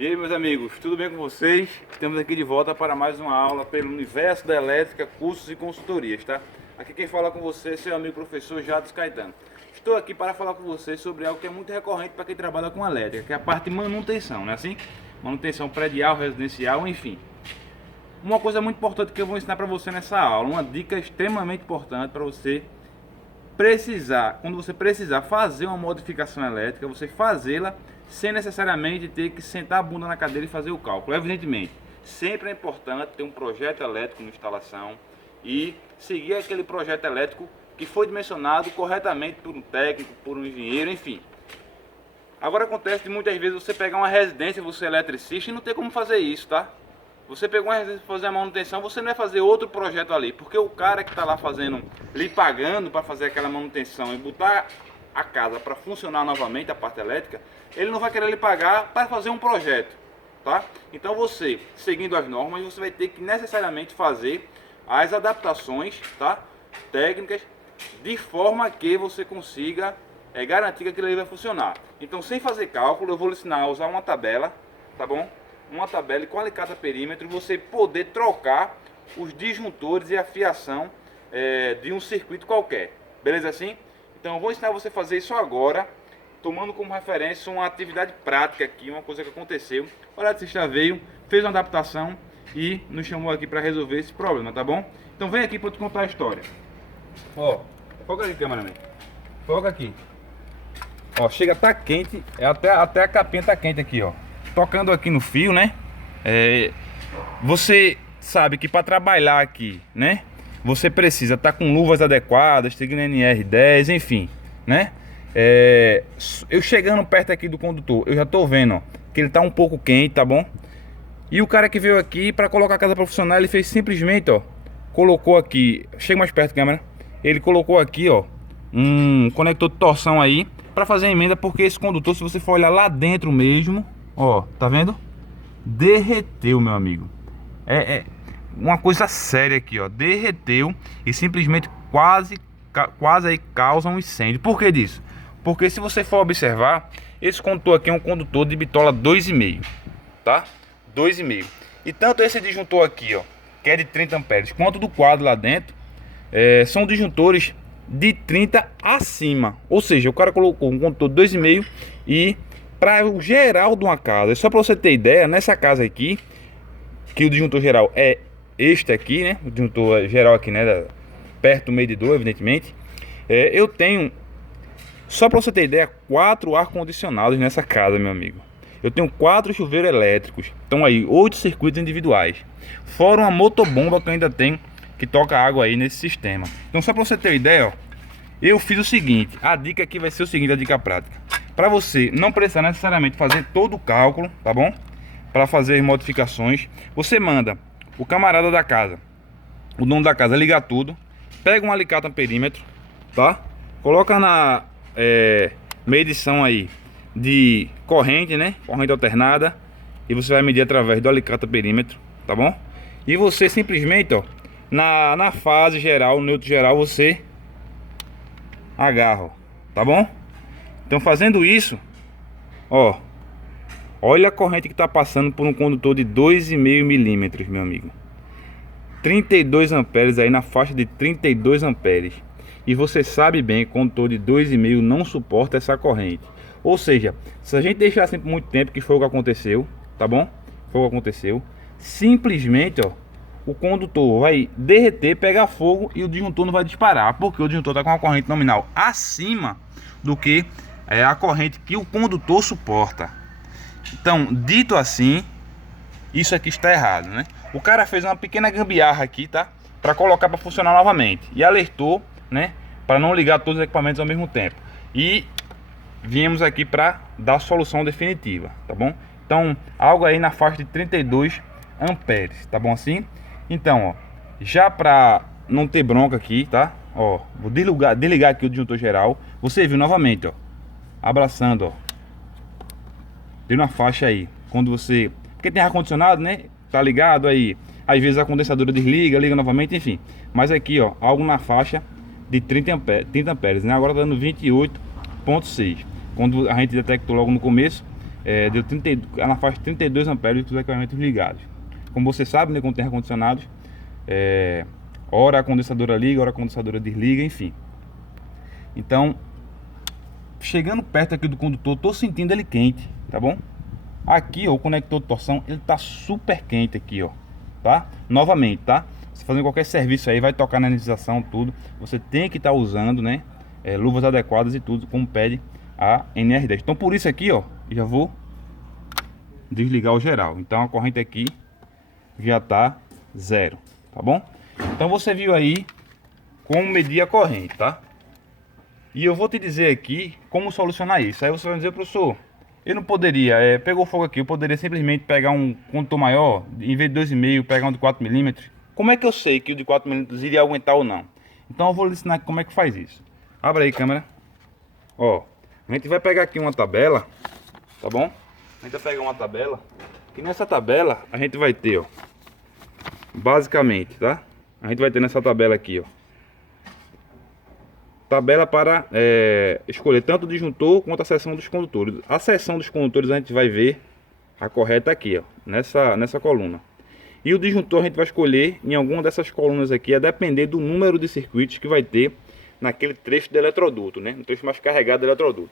E aí, meus amigos, tudo bem com vocês? Estamos aqui de volta para mais uma aula pelo universo da elétrica, cursos e consultorias, tá? Aqui quem fala com você é seu amigo professor Jados Caetano. Estou aqui para falar com vocês sobre algo que é muito recorrente para quem trabalha com elétrica, que é a parte de manutenção, né assim? Manutenção predial, residencial, enfim. Uma coisa muito importante que eu vou ensinar para você nessa aula, uma dica extremamente importante para você quando você precisar fazer uma modificação elétrica, você fazê-la sem necessariamente ter que sentar a bunda na cadeira e fazer o cálculo. Evidentemente, sempre é importante ter um projeto elétrico na instalação e seguir aquele projeto elétrico que foi dimensionado corretamente por um técnico, por um engenheiro, enfim. Agora acontece de muitas vezes você pegar uma residência, você é eletricista e não tem como fazer isso, tá? Você pegou uma residência para fazer a manutenção, você não vai fazer outro projeto ali, porque o cara que está lá fazendo, lhe pagando para fazer aquela manutenção e botar a casa para funcionar novamente, a parte elétrica, ele não vai querer lhe pagar para fazer um projeto, tá? Então você, seguindo as normas, você vai ter que necessariamente fazer as adaptações, tá? Técnicas, de forma que você consiga garantir que aquilo ali vai funcionar. Então, sem fazer cálculo, eu vou lhe ensinar a usar uma tabela, tá bom? Uma tabela com alicate a perímetro, você poder trocar os disjuntores e a fiação de um circuito qualquer, beleza assim? Então eu vou ensinar você a fazer isso agora, tomando como referência uma atividade prática aqui, uma coisa que aconteceu. O eletricista veio, fez uma adaptação e nos chamou aqui para resolver esse problema, tá bom? Então vem aqui para eu te contar a história. Ó, foca aqui, cameraman. Foca aqui. Ó, chega a tá quente, até a capinha tá quente aqui, ó. Tocando aqui no fio, né? Você sabe que para trabalhar aqui, né? Você precisa estar com luvas adequadas, seguindo NR10, enfim, né? Eu chegando perto aqui do condutor, eu já tô vendo, ó, que ele tá um pouco quente, tá bom? E o cara que veio aqui para colocar a casa para funcionar, ele fez simplesmente, ó, colocou aqui, chega mais perto, câmera. Ele colocou aqui, ó, um conector de torção aí para fazer a emenda, porque esse condutor, se você for olhar lá dentro mesmo, ó, tá vendo? Derreteu, meu amigo. É uma coisa séria aqui, ó. Derreteu e simplesmente quase aí causa um incêndio. Por que disso? Porque se você for observar, esse condutor aqui é um condutor de bitola 2,5, tá? 2,5. E tanto esse disjuntor aqui, ó, que é de 30 amperes, quanto do quadro lá dentro, são disjuntores de 30 acima. Ou seja, o cara colocou um condutor 2,5 e para o geral de uma casa, só para você ter ideia, nessa casa aqui, que o disjuntor geral é este aqui, né? O disjuntor geral aqui, né? Perto do medidor, evidentemente. Eu tenho, só para você ter ideia, 4 ar-condicionados nessa casa, meu amigo. Eu tenho 4 chuveiros elétricos. Então aí, 8 circuitos individuais. Fora uma motobomba que eu ainda tenho, que toca água aí nesse sistema. Então só para você ter ideia, ó, eu fiz o seguinte. A dica aqui vai ser o seguinte, a dica prática. Para você não precisar necessariamente fazer todo o cálculo, tá bom? Para fazer as modificações, você manda o camarada da casa, o dono da casa, ligar tudo, pega um alicate a perímetro, tá? Coloca na medição aí de corrente, né? Corrente alternada, e você vai medir através do alicate a perímetro, tá bom? E você simplesmente, ó, na fase geral, no neutro geral, você agarra, ó, tá bom? Então fazendo isso, ó, olha a corrente que está passando por um condutor de 2,5 milímetros, meu amigo. 32 amperes aí, na faixa de 32 amperes. E você sabe bem que o condutor de 2,5 não suporta essa corrente. Ou seja, se a gente deixar assim por muito tempo, que foi o que aconteceu, tá bom? Foi o que aconteceu. Simplesmente, ó, o condutor vai derreter, pegar fogo e o disjuntor não vai disparar. Porque o disjuntor está com uma corrente nominal acima do que a corrente que o condutor suporta. Então, dito assim, isso aqui está errado, né? O cara fez uma pequena gambiarra aqui, tá? Para colocar para funcionar novamente. E alertou, né? Para não ligar todos os equipamentos ao mesmo tempo. E viemos aqui para dar a solução definitiva, tá bom? Então, algo aí na faixa de 32 amperes, tá bom assim? Então, ó, já para não ter bronca aqui, tá? Ó, vou desligar aqui o disjuntor geral. Você viu novamente, ó, abraçando, ó, tem uma faixa aí, quando você, porque tem ar-condicionado, né, tá ligado aí, às vezes a condensadora desliga, liga novamente, enfim, mas aqui, ó, algo na faixa de 30 amperes, né, agora tá dando 28,6, quando a gente detectou logo no começo, deu 30, ela faz 32 amperes com os equipamentos ligados. Como você sabe, né, quando tem ar-condicionado, hora a condensadora liga, hora a condensadora desliga, enfim. Então, chegando perto aqui do condutor, tô sentindo ele quente, tá bom? Aqui, ó, o conector de torção, ele tá super quente aqui, ó, tá? Novamente, tá? Você fazendo qualquer serviço aí, vai tocar na inicialização, tudo, você tem que estar usando, né, luvas adequadas e tudo, como pede a NR10. Então, por isso aqui, ó, já vou desligar o geral. Então, a corrente aqui já tá 0, tá bom? Então, você viu aí como medir a corrente, tá? E eu vou te dizer aqui como solucionar isso. Aí você vai dizer, professor, eu não poderia, pegou fogo aqui, eu poderia simplesmente pegar um condutor maior, em vez de 2,5, pegar um de 4 milímetros. Como é que eu sei que o de 4 milímetros iria aguentar ou não? Então eu vou lhe ensinar como é que faz isso. Abre aí, câmera. Ó, a gente vai pegar aqui uma tabela, tá bom? A gente vai pegar uma tabela, e nessa tabela a gente vai ter, ó, basicamente, tá? A gente vai ter nessa tabela aqui, ó, tabela para escolher tanto o disjuntor quanto a seção dos condutores. A seção dos condutores a gente vai ver a correta aqui, ó, nessa coluna. E o disjuntor a gente vai escolher em alguma dessas colunas aqui, a depender do número de circuitos que vai ter naquele trecho do eletroduto, né? No trecho mais carregado do eletroduto.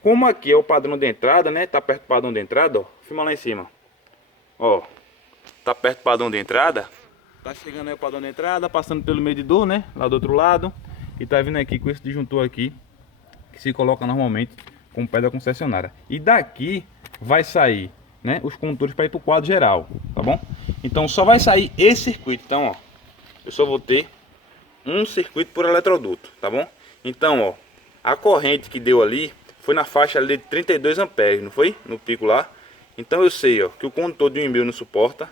Como aqui é o padrão de entrada, né? Tá perto do padrão de entrada, ó. Filma lá em cima. Ó, tá perto do padrão de entrada. Tá chegando aí o padrão de entrada, passando pelo medidor, né? Lá do outro lado. E tá vindo aqui com esse disjuntor aqui, que se coloca normalmente com o pé da concessionária. E daqui vai sair, né, os condutores para ir para o quadro geral, tá bom? Então só vai sair esse circuito. Então, ó, eu só vou ter um circuito por eletroduto, tá bom? Então, ó, a corrente que deu ali foi na faixa ali de 32 amperes, não foi? No pico lá. Então eu sei, ó, que o condutor de 1,5 não suporta.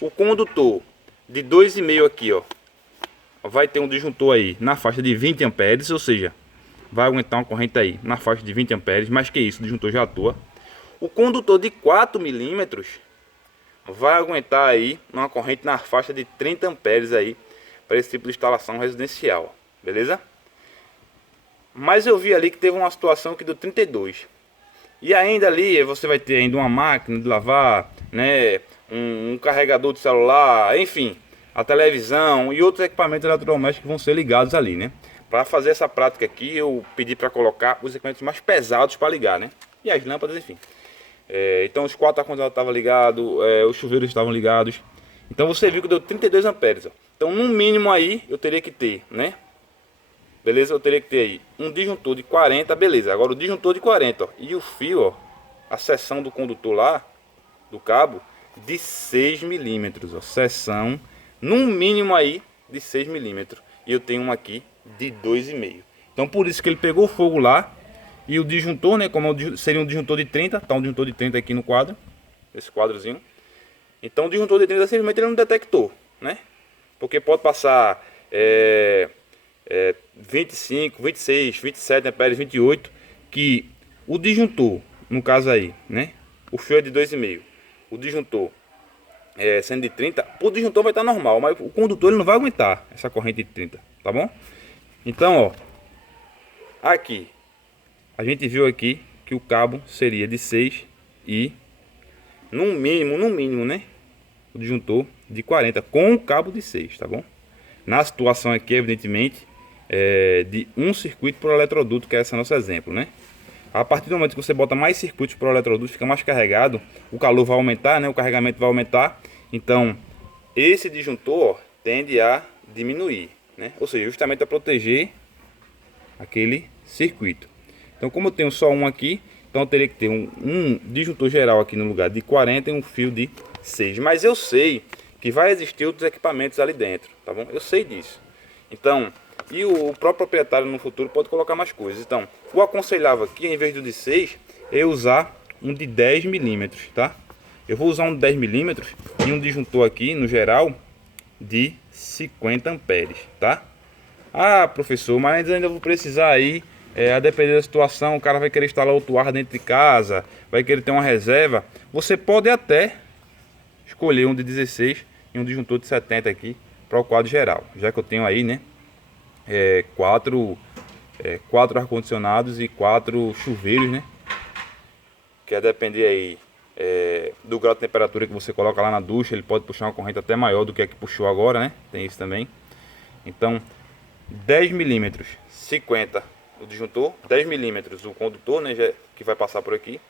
O condutor de 2,5 aqui, ó, vai ter um disjuntor aí na faixa de 20 amperes, ou seja, vai aguentar uma corrente aí na faixa de 20 amperes, mais que isso, o disjuntor já atua. O condutor de 4 milímetros vai aguentar aí uma corrente na faixa de 30 amperes aí, para esse tipo de instalação residencial, beleza? Mas eu vi ali que teve uma situação que deu 32. E ainda ali você vai ter ainda uma máquina de lavar, né, um carregador de celular, enfim, a televisão e outros equipamentos eletrodomésticos que vão ser ligados ali, né? Para fazer essa prática aqui, eu pedi para colocar os equipamentos mais pesados para ligar, né? E as lâmpadas, enfim. Então os quatro ar-condicionados estavam ligados, os chuveiros estavam ligados. Então você viu que deu 32 amperes, ó. Então no mínimo aí eu teria que ter, né? Beleza? Eu teria que ter aí um disjuntor de 40, beleza. Agora o disjuntor de 40, ó, e o fio, ó, a seção do condutor lá, do cabo, de 6 milímetros, ó. Seção, no mínimo aí, de 6 milímetros. E eu tenho um aqui de 2,5. Então por isso que ele pegou fogo lá. E o disjuntor, né, como seria um disjuntor de 30, tá um disjuntor de 30 aqui no quadro, esse quadrozinho. Então o disjuntor de 30 simplesmente ele não detectou, né? Porque pode passar 25, 26, 27 amperes, 28, que o disjuntor, no caso aí, né, o fio é de 2,5, o disjuntor sendo de 30, o disjuntor vai estar normal, mas o condutor ele não vai aguentar essa corrente de 30, tá bom? Então, ó, aqui a gente viu aqui que o cabo seria de 6 e no mínimo, né, o disjuntor de 40 com o cabo de 6, tá bom? Na situação aqui, evidentemente, de um circuito por eletroduto, que é esse nosso exemplo, né? A partir do momento que você bota mais circuitos por eletroduto, fica mais carregado, o calor vai aumentar, né? O carregamento vai aumentar. Então, esse disjuntor, ó, tende a diminuir, né? Ou seja, justamente para proteger aquele circuito. Então, como eu tenho só um aqui, então eu teria que ter um disjuntor geral aqui no lugar de 40 e um fio de 6. Mas eu sei que vai existir outros equipamentos ali dentro, tá bom? Eu sei disso. Então, e o próprio proprietário no futuro pode colocar mais coisas. Então, o aconselhável aqui, em vez do de 6, é usar um de 10 milímetros, tá? Eu vou usar um de 10 milímetros e um disjuntor aqui, no geral, de 50 amperes, tá? Ah, professor, mas ainda vou precisar aí, a depender da situação, o cara vai querer instalar outro ar dentro de casa, vai querer ter uma reserva. Você pode até escolher um de 16 e um disjuntor de 70 aqui para o quadro geral, já que eu tenho aí, né, quatro ar-condicionados e 4 chuveiros, né, que a depender aí do grau de temperatura que você coloca lá na ducha, ele pode puxar uma corrente até maior do que a que puxou agora, né? Tem isso também. Então 10 milímetros, 50 o disjuntor, 10 milímetros o condutor, né, que vai passar por aqui,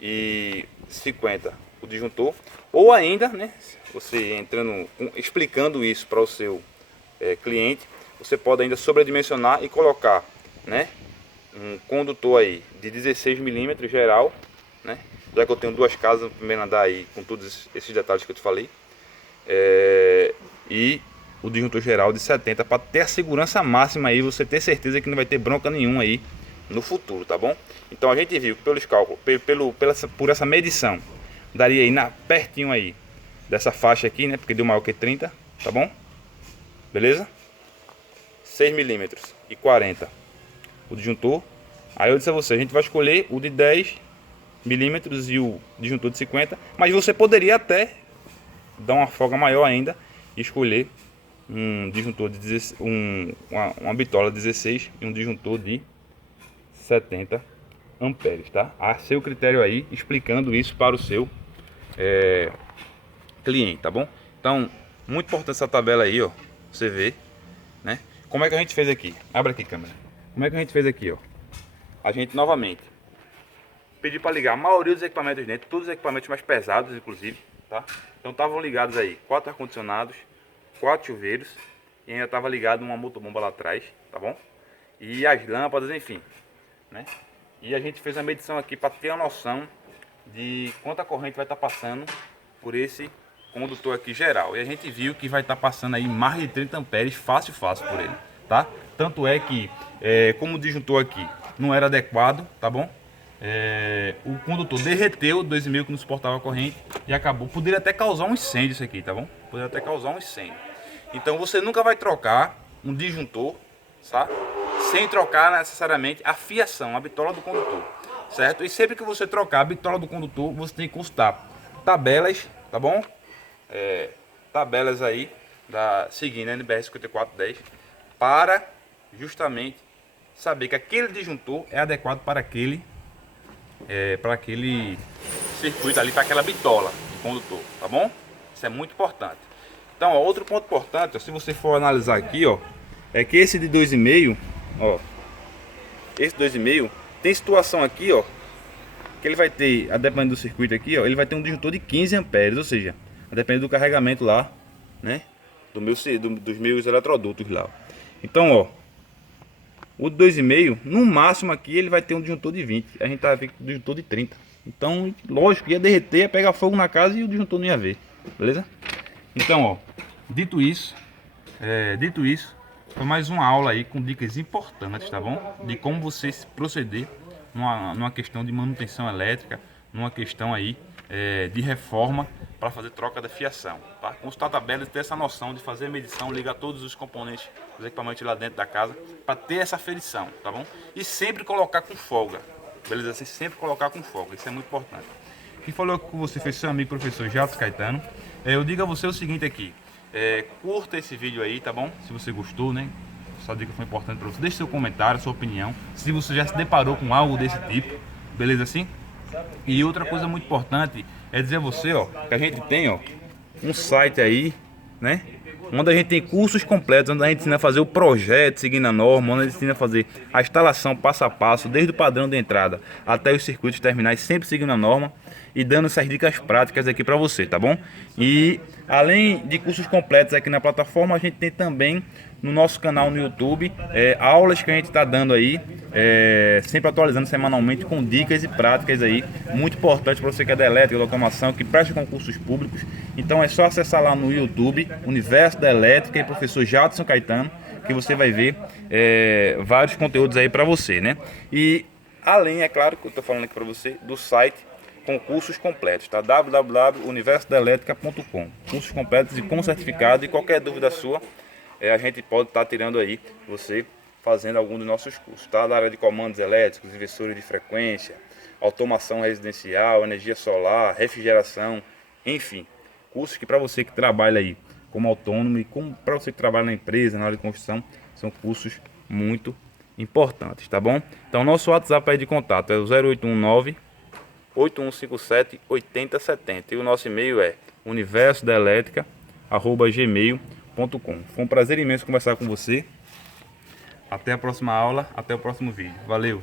e 50 o disjuntor. Ou ainda, né, você entrando, explicando isso para o seu cliente, você pode ainda sobredimensionar e colocar, né, um condutor aí de 16 milímetros geral, né, já que eu tenho duas casas no primeiro andar aí com todos esses detalhes que eu te falei, e o disjuntor geral de 70 para ter a segurança máxima aí, você ter certeza que não vai ter bronca nenhuma aí no futuro, tá bom? Então a gente viu que pelos cálculos, por essa medição, daria aí pertinho aí dessa faixa aqui, né? Porque deu maior que 30, tá bom? Beleza? 6 milímetros e 40 o disjuntor. Aí eu disse a você, a gente vai escolher o de 10 milímetros e o disjuntor de 50, mas você poderia até dar uma folga maior ainda e escolher um disjuntor de 16, uma bitola 16 e um disjuntor de 70 amperes, tá? A seu critério aí, explicando isso para o seu cliente, tá bom? Então, muito importante essa tabela aí, ó, você vê, né? Como é que a gente fez aqui? Abre aqui, câmera. Como é que a gente fez aqui, ó? A gente novamente pediu para ligar a maioria dos equipamentos dentro, todos os equipamentos mais pesados, inclusive, tá? Então estavam ligados aí 4 ar-condicionados, 4 chuveiros e ainda estava ligado uma motobomba lá atrás, tá bom? E as lâmpadas, enfim, né? E a gente fez a medição aqui para ter uma noção de quanta corrente vai estar passando por esse condutor aqui geral. E a gente viu que vai estar passando aí mais de 30 amperes fácil por ele, tá? Tanto é que, como o disjuntor aqui não era adequado, tá bom? O condutor derreteu 2,5 que não suportava a corrente e acabou, poderia até causar um incêndio isso aqui, tá bom? Poderia até causar um incêndio. Então você nunca vai trocar um disjuntor, sabe? Sem trocar necessariamente a fiação, a bitola do condutor, certo? E sempre que você trocar a bitola do condutor, você tem que consultar tabelas, tá bom? Tabelas aí seguindo a NBR 5410 para justamente saber que aquele disjuntor é adequado para aquele circuito ali, para aquela bitola do condutor, tá bom? Isso é muito importante. Então, ó, outro ponto importante, ó, se você for analisar aqui, ó, é que esse de 2,5, ó, esse 2,5 tem situação aqui, ó, que ele vai ter, a depender do circuito aqui, ó, ele vai ter um disjuntor de 15 amperes, ou seja, a depender do carregamento lá, né, dos meus eletrodutos lá. Então, ó, o de 2,5, no máximo aqui ele vai ter um disjuntor de 20, a gente tá vendo um disjuntor de 30. Então, lógico, ia derreter, ia pegar fogo na casa e o disjuntor não ia ver, beleza? Então, ó, dito isso, foi mais uma aula aí com dicas importantes, tá bom? De como você proceder numa questão de manutenção elétrica, numa questão aí de reforma para fazer troca da fiação, tá? Consultar a tabela e ter essa noção de fazer a medição, ligar todos os componentes dos equipamentos lá dentro da casa para ter essa aferição, tá bom? E sempre colocar com folga, beleza? Assim, sempre colocar com folga, isso é muito importante. Quem falou com você foi seu amigo professor Jadson Caetano. Eu digo a você o seguinte aqui, curta esse vídeo aí, tá bom? Se você gostou, né? Essa dica foi importante para você. Deixe seu comentário, sua opinião, se você já se deparou com algo desse tipo, beleza assim? E outra coisa muito importante é dizer a você, ó, que a gente tem, ó, um site aí, né? Onde a gente tem cursos completos, onde a gente ensina a fazer o projeto seguindo a norma, onde a gente ensina a fazer a instalação passo a passo, desde o padrão de entrada até os circuitos terminais, sempre seguindo a norma e dando essas dicas práticas aqui para você, tá bom? E além de cursos completos aqui na plataforma, a gente tem também no nosso canal no YouTube aulas que a gente está dando aí, sempre atualizando semanalmente com dicas e práticas aí, muito importante para você que é da elétrica, da automação, que presta concursos públicos. Então é só acessar lá no YouTube, Universo da Elétrica e professor Jadson Caetano, que você vai ver vários conteúdos aí para você, né? E além, é claro, que eu estou falando aqui para você, do site com cursos completos, tá? www.universodaelétrica.com, cursos completos e com certificado, e qualquer dúvida sua, a gente pode estar tirando aí você fazendo algum dos nossos cursos, tá? Da área de comandos elétricos, inversores de frequência, automação residencial, energia solar, refrigeração, enfim, cursos que para você que trabalha aí como autônomo e para você que trabalha na empresa, na área de construção, são cursos muito importantes, tá bom? Então nosso WhatsApp aí de contato é o 0819 8157-8070. E o nosso e-mail é universodaelétrica@gmail.com. Foi um prazer imenso conversar com você. Até a próxima aula, até o próximo vídeo. Valeu!